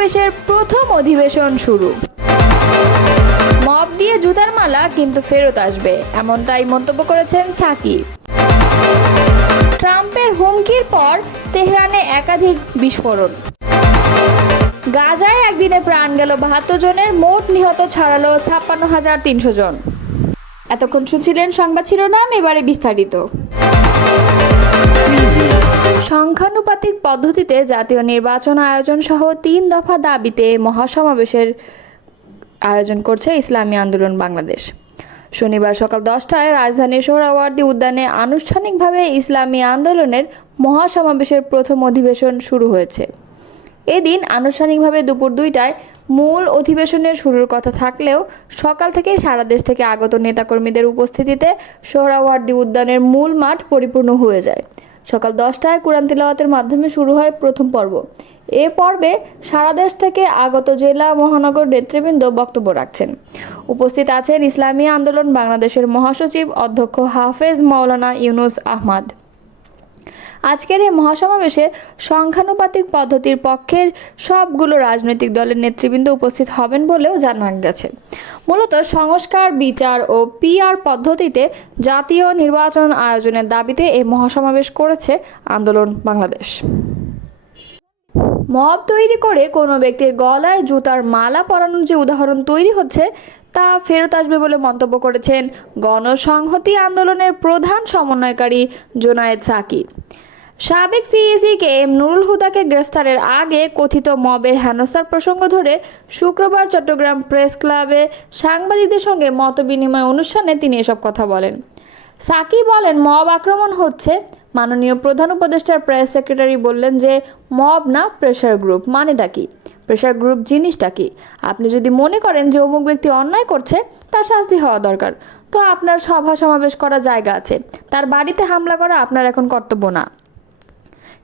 মহাসমাবেশের প্রথম অধিবেশন শুরু। মব দিয়ে জুতার মালা কিন্তু ফেরত আসবে, এমনটাই মন্তব্য করেছেন সাকিব। ট্রাম্পের হুমকির পর তেহরানে একাধিক বিস্ফোরণ। গাজায় একদিনে প্রাণ গেল বাহাত্তর জনের, মোট নিহত ছাড়ালো ছাপ্পান্ন হাজার তিনশো জন। এতক্ষণ শুনছিলেন সংবাদ শিরোনাম, এবারে বিস্তারিত। সংখ্যানুপাতিক পদ্ধতিতে জাতীয় নির্বাচন আয়োজন সহ তিন দফা দাবিতে মহাসমাবেশের আয়োজন করছে ইসলামী আন্দোলন বাংলাদেশ। শনিবার সকাল দশটায় রাজধানীর সোহরাওয়ার্দী উদ্যানে আনুষ্ঠানিকভাবে ইসলামী আন্দোলনের মহাসমাবেশের প্রথম অধিবেশন শুরু হয়েছে। এদিন আনুষ্ঠানিকভাবে দুপুর দুইটায় মূল অধিবেশনের শুরুর কথা থাকলেও সকাল থেকে সারা দেশ থেকে আগত নেতাকর্মীদের উপস্থিতিতে সোহরাওয়ার্দী উদ্যানের মূল মাঠ পরিপূর্ণ হয়ে যায়। সকাল দশটায় কোরআন তিলাওয়াতের মাধ্যমে শুরু হয় প্রথম পর্ব। এ পর্বে সারা দেশ থেকে আগত জেলা মহানগর নেতৃবৃন্দ বক্তব্য রাখছেন। উপস্থিত আছেন ইসলামী আন্দোলন বাংলাদেশের মহাসচিব অধ্যক্ষ হাফেজ মাওলানা ইউনুস আহমদ। আজকের এই মহাসমাবেশে সংখ্যানুপাতিক পদ্ধতির পক্ষের সবগুলো রাজনৈতিক দলের নেতৃবৃন্দ উপস্থিত হবেন বলেও জানা গেছে। মূলত সংস্কার, বিচার ও পিআর পদ্ধতিতে জাতীয় নির্বাচন আয়োজনের দাবিতে এই মহাসমাবেশ করেছে আন্দোলন বাংলাদেশ। মব তৈরি করে কোনো ব্যক্তির গলায় জুতার মালা পরানোর যে উদাহরণ তৈরি হচ্ছে, তা ফেরত আসবে বলে মন্তব্য করেছেন গণসংহতি আন্দোলনের প্রধান সমন্বয়কারী জোনায়েদ সাকিব। সাবেক সিইসি কে এম নুরুল হুদাকে গ্রেফতারের আগে কথিত মবের হেনস্থার প্রসঙ্গ ধরে শুক্রবার চট্টগ্রাম প্রেস ক্লাবে সাংবাদিকদের সঙ্গে মতবিনিময় অনুষ্ঠানে তিনি এসব কথা বলেন। সাকি বলেন, মব আক্রমণ হচ্ছে। মাননীয় প্রধান উপদেষ্টার প্রেস সেক্রেটারি বললেন যে, মব না প্রেশার গ্রুপ, মানেটা কি? প্রেশার গ্রুপ জিনিসটা কি? আপনি যদি মনে করেন যে অমুক ব্যক্তি অন্যায় করছে, তার শাস্তি হওয়া দরকার। তো আপনার সভা সমাবেশ করা জায়গা আছে। তার বাড়িতে হামলা করা আপনার এখন কর্তব্য না।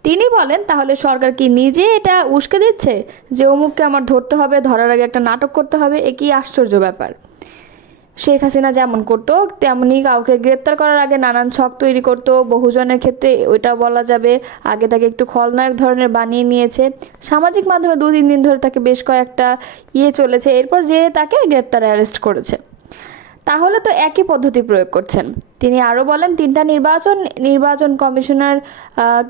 তিনি বলেন, তাহলে সরকার কি নিজে এটা উস্কে দিচ্ছে যে অমুককে আমার ধরতে হবে, ধরার আগে একটা নাটক করতে হবে? এ কি আশ্চর্য ব্যাপার। শেখ হাসিনা যেমন করতো, তেমনি কাউকে গ্রেপ্তার করার আগে নানান ছক তৈরি করতো। বহুজনের ক্ষেত্রে ওইটা বলা যাবে, আগে তাকে একটু খলনায়ক ধরনের বানিয়ে নিয়েছে। সামাজিক মাধ্যমে দু তিন দিন ধরে তাকে বেশ কয়েকটা ইয়ে চলেছে, এরপর যে তাকে গ্রেপ্তার অ্যারেস্ট করেছে। তাহলে তো একই পদ্ধতি প্রয়োগ করছেন। তিনি আরও বলেন, তিনটা নির্বাচন নির্বাচন কমিশনার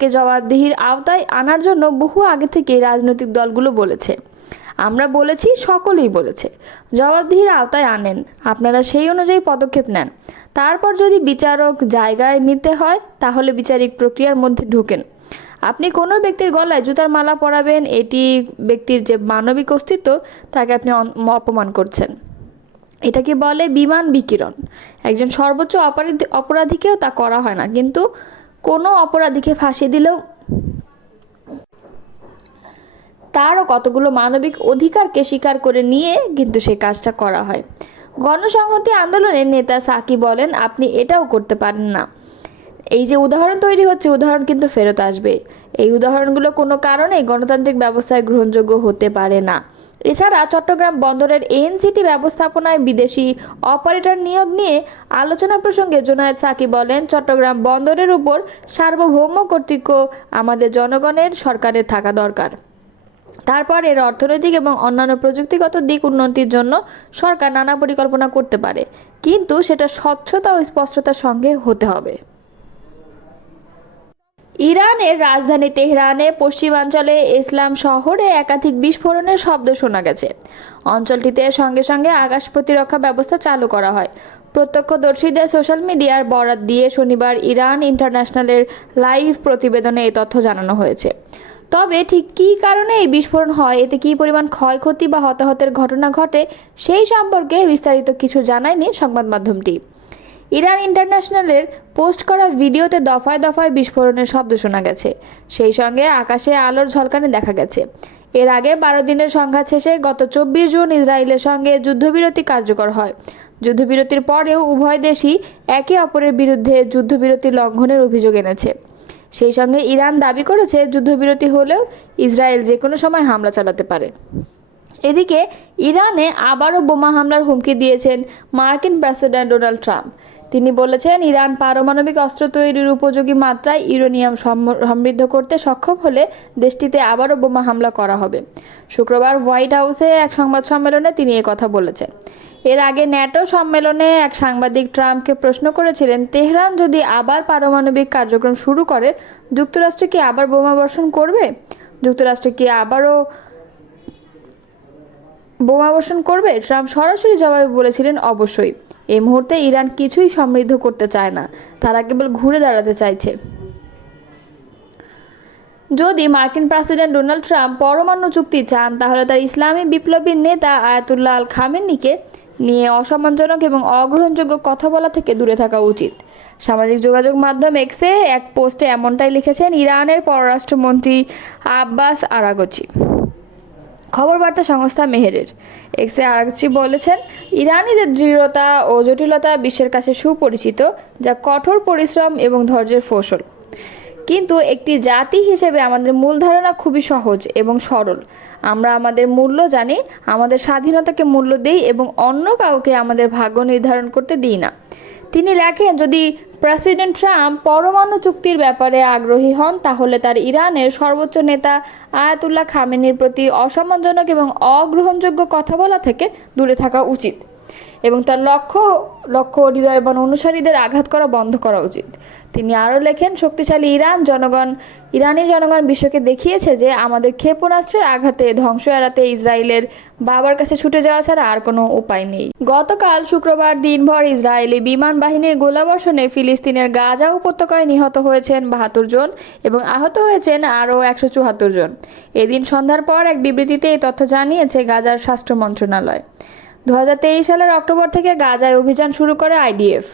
কে জবাবদিহির আওতায় আনার জন্য বহু আগে থেকে রাজনৈতিক দলগুলো বলেছে। আমরা বলেছি, সকলেই বলেছে, জবাবদিহির আওতায় আনেন, আপনারা সেই অনুযায়ী পদক্ষেপ নেন। তারপর যদি বিচারক জায়গায় নিতে হয়, তাহলে বিচারিক প্রক্রিয়ার মধ্যে ঢুকেন। আপনি কোনো ব্যক্তির গলায় জুতার মালা পরাবেন, এটি ব্যক্তির যে মানবিক অস্তিত্ব, তাকে আপনি অপমান করছেন। এটাকে বলে বিমান বিকিরণ। একজন সর্বোচ্চ অপরাধী, অপরাধীকেও তা করা হয় না। কিন্তু কোনো অপরাধীকে ফাঁসি দিলেও তারও কতগুলো মানবিক অধিকারকে স্বীকার করে নিয়ে কিন্তু সেই কাজটা করা হয়। গণসংহতি আন্দোলনের নেতা সাকি বলেন, আপনি এটাও করতে পারেন না। এই যে উদাহরণ তৈরি হচ্ছে, উদাহরণ কিন্তু ফেরত আসবে। এই উদাহরণগুলো কোনো কারণেই গণতান্ত্রিক ব্যবস্থায় গ্রহণযোগ্য হতে পারে না। এছাড়া চট্টগ্রাম বন্দরের এনসিটি ব্যবস্থাপনায় বিদেশি অপারেটর নিয়োগ নিয়ে আলোচনা প্রসঙ্গে জোনায়েদ সাকি বলেন, চট্টগ্রাম বন্দরের উপর সার্বভৌম কর্তৃত্ব আমাদের জনগণের সরকারের থাকা দরকার। তারপর এর অর্থনৈতিক এবং অন্যান্য প্রযুক্তিগত দিক উন্নতির জন্য সরকার নানা পরিকল্পনা করতে পারে। কিন্তু সেটা স্বচ্ছতা ও স্পষ্টতার সঙ্গে হতে হবে। ইরানের রাজধানী তেহরানে পশ্চিমাঞ্চলে ইসলাম শহরে একাধিক বিস্ফোরণের শব্দ শোনা গেছে। অঞ্চলটিতে সঙ্গে সঙ্গে আকাশ প্রতিরক্ষা ব্যবস্থা চালু করা হয়। প্রত্যক্ষদর্শীদের সোশ্যাল মিডিয়ার বরাত দিয়ে শনিবার ইরান ইন্টারন্যাশনালের লাইভ প্রতিবেদনে এই তথ্য জানানো হয়েছে। তবে ঠিক কী কারণে এই বিস্ফোরণ হয়, এতে কী পরিমাণ ক্ষয়ক্ষতি বা হতাহতের ঘটনা ঘটে, সেই সম্পর্কে বিস্তারিত কিছু জানায়নি সংবাদ মাধ্যমটি। ইরান ইন্টারন্যাশনালের পোস্ট করা ভিডিওতে দফায় দফায় বিস্ফোরণের শব্দ শোনা গেছে। সেই সঙ্গে আকাশে আলোর ঝলকানি দেখা গেছে। এর আগে বারো দিনের সংঘাত শেষে গত চব্বিশ জুন ইসরায়েলের সঙ্গে যুদ্ধবিরতি কার্যকর হয়। যুদ্ধবিরতির পরেও উভয় দেশই একে অপরের বিরুদ্ধে যুদ্ধবিরতি লঙ্ঘনের অভিযোগ এনেছে। সেই সঙ্গে ইরান দাবি করেছে যুদ্ধবিরতি হলেও ইসরায়েল যে কোনো সময় হামলা চালাতে পারে। এদিকে ইরানে আবারও বোমা হামলার হুমকি দিয়েছেন মার্কিন প্রেসিডেন্ট ডোনাল্ড ট্রাম্প। তিনি বলেছেন, ইরান পারমাণবিক অস্ত্র তৈরির উপযোগী মাত্রায় ইউরেনিয়াম সম- সমৃদ্ধ করতে সক্ষম হলে দেশটিতে আবারও বোমা হামলা করা হবে। শুক্রবার হোয়াইট হাউসে এক সংবাদ সম্মেলনে তিনি কথা বলেছেন। এর আগে ন্যাটো সম্মেলনে এক সাংবাদিক ট্রাম্পকে প্রশ্ন করেছিলেন, তেহরান যদি আবার পারমাণবিক কার্যক্রম শুরু করে, যুক্তরাষ্ট্র কি আবার বোমা বর্ষণ করবে? যুক্তরাষ্ট্র কি আবারও বোমা বর্ষণ করবে? ট্রাম্প সরাসরি জবাবে বলেছিলেন, অবশ্যই। এই মুহূর্তে ইরান কিছুই সমৃদ্ধ করতে চায় না। তারা কেবল ঘুরে দাঁড়াতে চাইছে। যদি মার্কিন প্রেসিডেন্ট ডোনাল্ড ট্রাম্প পরমাণু চুক্তি চান, তাহলে তার ইসলামী বিপ্লবীর নেতা আয়াতুল্লাহ আল খামেনিকে নিয়ে অসম্মানজনক এবং অগ্রহণযোগ্য কথা বলা থেকে দূরে থাকা উচিত। সামাজিক যোগাযোগ মাধ্যম এক্সে এক পোস্টে এমনটাই লিখেছেন ইরানের পররাষ্ট্রমন্ত্রী আব্বাস আরাগচি। খবর বার্তা সংস্থা মেহেরের। এক্সে আরাগচি বলেছেন, ইরানিদের দৃঢ়তা ও জটিলতা বিশ্বের কাছে সুপরিচিত, যা কঠোর পরিশ্রম এবং ধৈর্যের ফসল। কিন্তু একটি জাতি হিসেবে আমাদের মূল ধারণা খুবই সহজ এবং সরল। আমরা আমাদের মূল্য জানি, আমাদের স্বাধীনতাকে মূল্য দেই এবং অন্য কাউকে আমাদের ভাগ্য নির্ধারণ করতে দিই না। তিনি লেখেন, যদি প্রেসিডেন্ট ট্রাম্প পরমাণু চুক্তির ব্যাপারে আগ্রহী হন, তাহলে তার ইরানের সর্বোচ্চ নেতা আয়াতুল্লাহ খামেনির প্রতি অসম্মানজনক এবং অগ্রহণযোগ্য কথা বলা থেকে দূরে থাকা উচিত। এবং তার লক্ষ্য লক্ষ্য হৃদয়বান অনুসারীদের আঘাত করা বন্ধ করা উচিত। তিনি আরও লেখেন, শক্তিশালী ইরান, জনগণ, ইরানি জনগণ বিশ্বকে দেখিয়েছে যে আমাদের ক্ষেপণাস্ত্রের আঘাতে ধ্বংস এড়াতে ইসরায়েলের বাবার কাছে ছুটে যাওয়া ছাড়া আর কোনো উপায় নেই। গতকাল শুক্রবার দিনভর ইসরায়েলি বিমান বাহিনীর গোলাবর্ষণে ফিলিস্তিনের গাজা উপত্যকায় নিহত হয়েছেন বাহাত্তর জন এবং আহত হয়েছেন আরও একশো চুয়াত্তর জন। এদিন সন্ধ্যার পর এক বিবৃতিতে এই তথ্য জানিয়েছে গাজার স্বাস্থ্য মন্ত্রণালয়। দু হাজার তেইশ সালের অক্টোবর থেকে গাজায় অভিযান শুরু করে আইডিএফ।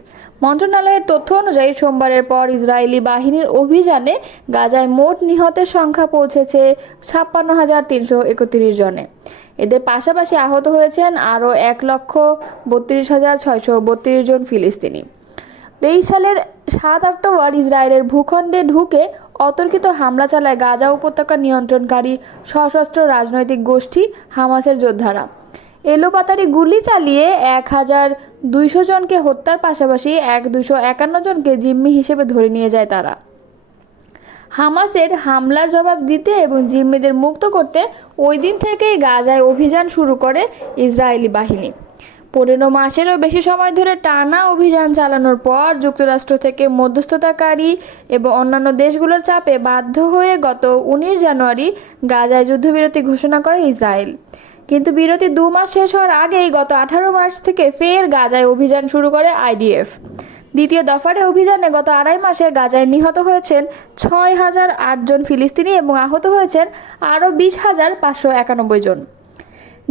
মন্ত্রণালয়ের তথ্য অনুযায়ী সোমবারের পর ইসরায়েলি বাহিনীর অভিযানে গাজায় মোট নিহতের সংখ্যা পৌঁছেছে ছাপ্পান্ন হাজার তিনশো একত্রিশ জনে। এদের পাশাপাশি আহত হয়েছেন আরও এক লক্ষ বত্রিশ হাজার ছয়শো বত্রিশ জন ফিলিস্তিনি। তেইশ সালের সাত অক্টোবর ইসরায়েলের ভূখণ্ডে ঢুকে অতর্কিত হামলা চালায় গাজা উপত্যকা নিয়ন্ত্রণকারী সশস্ত্র রাজনৈতিক গোষ্ঠী হামাসের যোদ্ধারা। এলোপাতারি গুলি চালিয়ে এক হাজার দুইশো জনকে হত্যার পাশাপাশি এক দুইশো একান্ন জনকে জিম্মি হিসেবে ধরে নিয়ে যায় তারা। হামাসের হামলার জবাব দিতে এবং জিম্মিদের মুক্ত করতে ওই দিন থেকেই গাজায় অভিযান শুরু করে ইসরায়েলি বাহিনী। পনেরো মাসেরও বেশি সময় ধরে টানা অভিযান চালানোর পর যুক্তরাষ্ট্র থেকে মধ্যস্থতাকারী এবং অন্যান্য দেশগুলোর চাপে বাধ্য হয়ে গত উনিশ জানুয়ারি গাজায় যুদ্ধবিরতি ঘোষণা করে ইসরায়েল। কিন্তু বিরতি দু মাস শেষ হওয়ার আগেই গত আঠারো মার্চ থেকে ফের গাজায় অভিযান শুরু করে আইডিএফ। দ্বিতীয় দফারে অভিযানে গত আড়াই মাসে গাজায় নিহত হয়েছেন ছয় হাজার আটজন ফিলিস্তিনি এবং আহত হয়েছেন আরও বিশ হাজার পাঁচশো একানব্বই জন।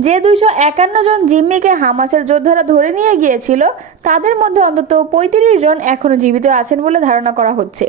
যে দুইশো একান্ন জন জিম্মিকে হামাসের যোদ্ধারা ধরে নিয়ে গিয়েছিল, তাদের মধ্যে অন্তত পঁয়ত্রিশ জন এখনও জীবিত আছেন বলে ধারণা করা হচ্ছে।